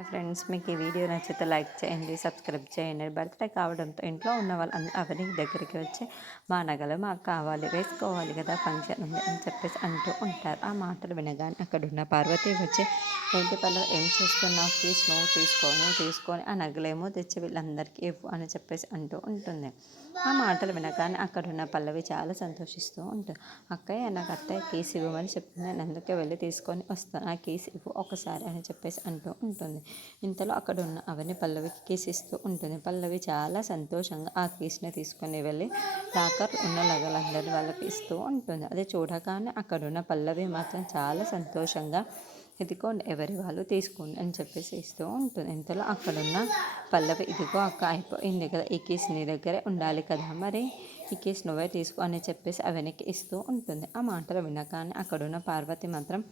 Friends, మీకు ఈ video నచ్చితే లైక్ చేయండి, సబ్స్క్రైబ్ చేయండి. బర్త్డే కావడంతో ఇంట్లో ఉన్న వాళ్ళు అవని దగ్గరికి వచ్చి మా నగలు మాకు కావాలి, వేసుకోవాలి కదా, ఫంక్షన్ ఉంది అని చెప్పేసి అంటూ ఉంటారు. ఆ మాటలు వినగానే అక్కడున్న పార్వతి వచ్చి ఏంటి పనులు ఏం చేస్తున్నావు, ప్లీజ్ నువ్వు తీసుకొని ఆ నగలేమో తెచ్చి వీళ్ళందరికీ ఇవ్వు అని చెప్పేసి అంటూ ఉంటుంది. ఆ మాటలు వినగానే అక్కడున్న పల్లవి చాలా సంతోషిస్తూ ఉంటుంది. అక్కయ్య, నాకు అత్తయ్య కీస్ ఇవ్వమని చెప్పింది, నేను అందుకే వెళ్ళి తీసుకొని వస్తాను, ఆ కీస్ ఇవ్వు ఒకసారి అని చెప్పేసి అంటూ ఉంటుంది. ఇంతలో అక్కడ ఉన్న అవని పల్లవికి కీస్ ఇస్తూ ఉంటుంది. పల్లవి చాలా సంతోషంగా ఆ కీస్ని తీసుకొని వెళ్ళి లాకర్ ఉన్న నగలందరినీ వాళ్ళకి ఇస్తూ ఉంటుంది. అది చూడగానే అక్కడున్న పల్లవి మాత్రం చాలా సంతోషంగా ఇదిగోండి ఎవరి వాళ్ళు తీసుకోండి అని చెప్పేసి ఇస్తూ ఉంటుంది. ఇంతలో అక్కడున్న పల్లవి, ఇదిగో అక్క అయిపోయింది కదా, ఈ కీస్ నీ దగ్గరే ఉండాలి కదా, మరి ఈ కీస్ నువ్వే తీసుకో అని చెప్పేసి అవనికి ఇస్తూ ఉంటుంది. ఆ మాటలు వినగానే అక్కడున్న పార్వతి మాత్రం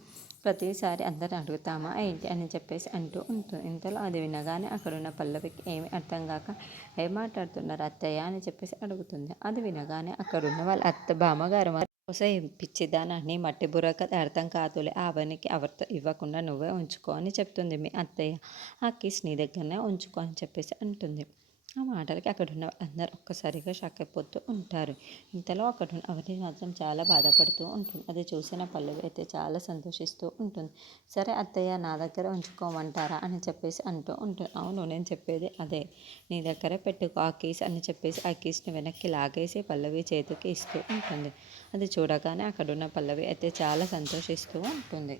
ప్రతిసారి అందరిని అడుగుతామా ఏంటి అని చెప్పేసి అంటూ ఉంటుంది. ఇంతలో అది వినగానే అక్కడున్న పల్లవికి ఏమి అర్థం కాక ఏం మాట్లాడుతున్నారు అత్తయ్య అని చెప్పేసి అడుగుతుంది. అది వినగానే అక్కడున్న వాళ్ళ బామ్మగారు ఒసే పిచ్చిదానని మట్టి బుర్రక అర్థం కాదులే, అవనికి ఎవరితో ఇవ్వకుండా నువ్వే ఉంచుకో అని చెప్తుంది మీ అత్తయ్య. ఆ కీస్ నీ దగ్గరనే ఉంచుకో అని చెప్పేసి అంటుంది. ఆ మాటలకి అక్కడున్న అందరూ ఒక్కసారిగా షాక్ అయిపోతూ ఉంటారు. ఇంతలో అక్కడున్న అవని మాత్రం చాలా బాధపడుతూ ఉంటుంది. అది చూసిన పల్లవి అయితే చాలా సంతోషిస్తూ ఉంటుంది. సరే అత్తయ్య, నా దగ్గర ఉంచుకోమంటారా అని చెప్పేసి అంటూ ఉంటుంది. అవును, నేను చెప్పేది అదే, నీ దగ్గరే పెట్టుకో ఆ కీస్ అని చెప్పేసి ఆ కీస్ని వెనక్కి లాగేసి పల్లవి చేతికి ఇస్తూ ఉంటుంది. అది చూడగానే అక్కడున్న పల్లవి అయితే చాలా సంతోషిస్తూ ఉంటుంది.